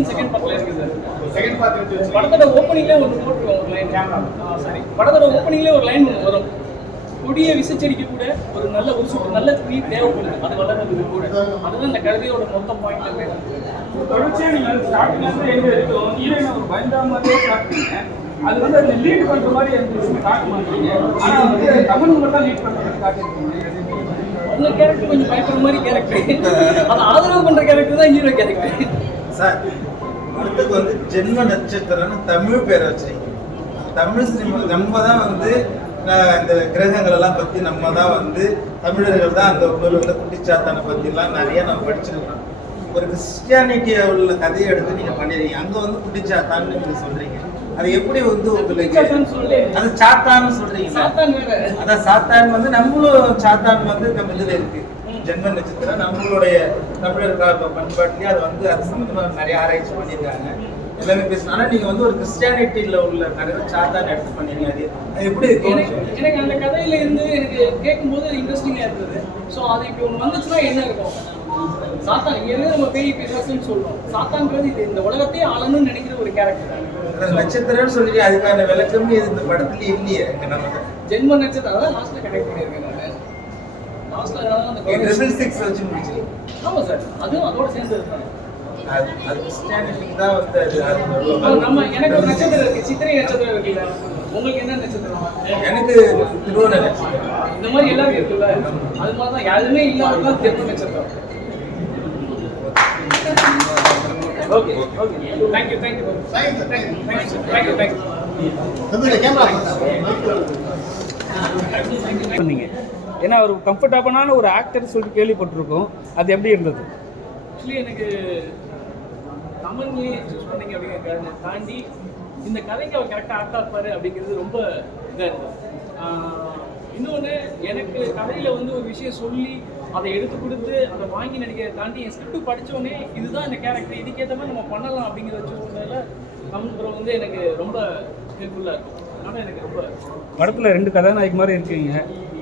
Reason second பார்ட்ல இருக்கு sir second part எடுத்து படத்தோட ஓப்பனிங்ல ஒன்று போட்டிருக்கோம் ஒரு லைன் கேமரா சாரி படத்தோட ஓப்பனிங்ல ஒரு லைன் வரும். கொடிய விசைச்செடிக்கு கூட ஒரு நல்ல ஒரு சுட்டு நல்ல துணி தேவைப்படுது. அது வளர்றதுக்கு கூட. அதுதான் இந்த கவிதையோட மொத்த பாயிண்ட் தொடர்ச்சியா நீங்க ஸ்டார்டிங்ல இருந்து எங்க இருக்கும் ஹீரோயின் ஒரு பயந்தா மாதிரியே ஸ்டார்ட் பண்ணீங்க அது வந்து அந்த லீட் பண்ற மாதிரி விஷயம் காட்ட மாட்டீங்க. ஆனா வந்து தமிழ் மட்டும் லீட் பண்ற மாதிரி காட்டிருக்கீங்க உங்க கேரக்டர் கொஞ்சம் பயப்படுற மாதிரி கேரக்டர் அதை ஆதரவு பண்ற கேரக்டர் தான் ஹீரோ கேரக்டர் சார் அடுத்தது வந்து ஜென்ம நட்சத்திரம்னு தமிழ் பேரை வச்சிருக்கீங்க. தமிழ் சினிமா நம்ம தான் வந்து இந்த கிரகங்கள் எல்லாம் பத்தி நம்ம தான் வந்து தமிழர்கள் தான் அந்த ஊரில் உள்ள குட்டிச்சாத்தானை பத்திலாம் நிறைய நம்ம படிச்சிருக்கோம். ஒரு கிறிஸ்டியானிட்டியை உள்ள கதையை எடுத்து நீங்க பண்ணிருக்கீங்க. அங்க வந்து குட்டிச்சாத்தான்னு நீங்க சொல்றீங்க. அது எப்படி வந்து உங்களுக்கு. அது சொல்றீங்க சாத்தான் வேற. அதான் சாத்தான் வந்து நம்மளும் சாத்தான் வந்து நம்ம இதுல இருக்கு. ஜென்ம நட்சத்திரம். நம்மளுடைய தமிழர் பண்பாட்டிலேயே அது வந்து அது சம்பந்தமா நிறைய ஆராய்ச்சி பண்ணியிருக்காங்க. எல்லாமே பேசணும். ஆனா நீங்க வந்து ஒரு கிறிஸ்டியானிட்டியில உள்ள கதை சாத்தான் எடுத்து பண்ணீங்க அது எப்படி எனக்கு அந்த கதையில இருந்து எனக்கு கேட்கும்போது இன்ட்ரெஸ்டிங்கா இருந்தது. ஸோ அது இப்போ ஒன்று வந்துச்சுன்னா என்ன இருக்கும்? சாத்தான் இங்க இருந்து நம்ம பேய் பிசாசுன்னு சொல்றோம். சாத்தான்றது இது இந்த உலகத்தையே ஆளணும்னு நினைக்கிற ஒரு கேரக்டர் நட்சத்திரம்னு சொல்லிட்டு அதுக்கான விளக்கமே இது இந்த படத்துலயே இல்லையே நமக்கு ஜென்ம நட்சத்திரம் அதான் லாஸ்ட்ல கனெக்ட் பண்ணியிருக்கேன் நான். லாஸ்ட்ல அந்த ட்ரிபிள் சிக்ஸ் வச்சு முடிச்சு ஆமா சார் அதுவும் அதோட சேர்ந்து இருக்காங்க. அது அது கிறிஸ்டியானிட்டிக்கு தான் வந்து அது எனக்கு ஒரு நட்சத்திரம் இருக்கு. சித்திரை நட்சத்திரம் இருக்குல்ல உங்களுக்கு என்ன நட்சத்திரம்? எனக்கு திருவோண நட்சத்திரம். இந்த மாதிரி எல்லாரும் இருக்குல்ல? அது மாதிரி தான் யாருமே ஜென்ம நட்சத்திரம். Okay okay thank you thank you thank you thank you thank you பண்ணீங்க ஏன்னா ஒரு கம்ஃபர்டபுளான ஒரு ஆக்டர் சொல்லிட்டு கேள்விப்பட்டிருக்கோம். அது எப்படி இருந்தது? ஆக்சுவலி எனக்கு தமிழ்லேயே சூஸ் பண்ணீங்க அப்படிங்கிறத தாண்டி இந்த கதைக்கு அவர் கரெக்டாக ஆக்டா இருப்பாரு அப்படிங்கிறது ரொம்ப இதாக இருக்கும் இன்னொன்று எனக்கு கதையில் வந்து ஒரு விஷயம் சொல்லி அதை எடுத்து கொடுத்து அதை வாங்கி நடிக்கிறத தாண்டி என் ஸ்கிரிப்ட் படித்தோடனே இதுதான் இந்த கேரக்டர் இதுக்கேற்ற மாதிரி நம்ம பண்ணலாம் அப்படிங்கிற வச்சுருந்ததில் தமிழ் ப்ரோ வந்து எனக்கு ரொம்ப ஹெல்ப்ஃபுல்லாக இருக்கும். அதனால் எனக்கு ரொம்ப படத்தில் ரெண்டு கதாநாயகி மாதிரி இருக்கீங்க.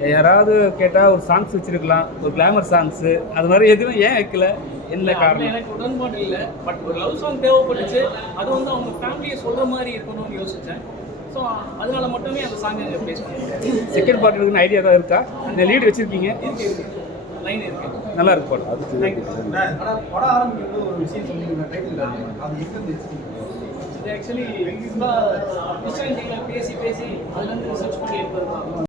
யாராவது கேட்டால் ஒரு சாங்ஸ் வச்சிருக்கலாம் ஒரு கிளாமர் சாங்ஸு அது மாதிரி எதுவும் ஏன் வைக்கல? என்ன காரணம்? எனக்கு உடன்பாடு இல்லை. பட் ஒரு லவ் சாங் தேவைப்பட்டுச்சு அது வந்து அவங்க ஃபேமிலியை சொல்கிற மாதிரி இருக்கணும்னு யோசித்தேன் ஸோ அதனால மட்டுமே அந்த சாங்கை ப்ளேஸ் பண்ணியிருக்கேன் செகண்ட் பார்ட் எடுக்கணும் ஐடியா தான் இருக்கா? இந்த லீடு வச்சிருக்கீங்க? லைன் இருக்கு. நல்லா இருக்கு படம். ஆனா படம் ஆரம்பிக்கிறது ஒரு விஷயம் டைட்டில் அது எங்க இது ஆக்சுவலி பேசி பேசி அதுலேருந்து ரிசர்ச் பண்ணி எடுத்தது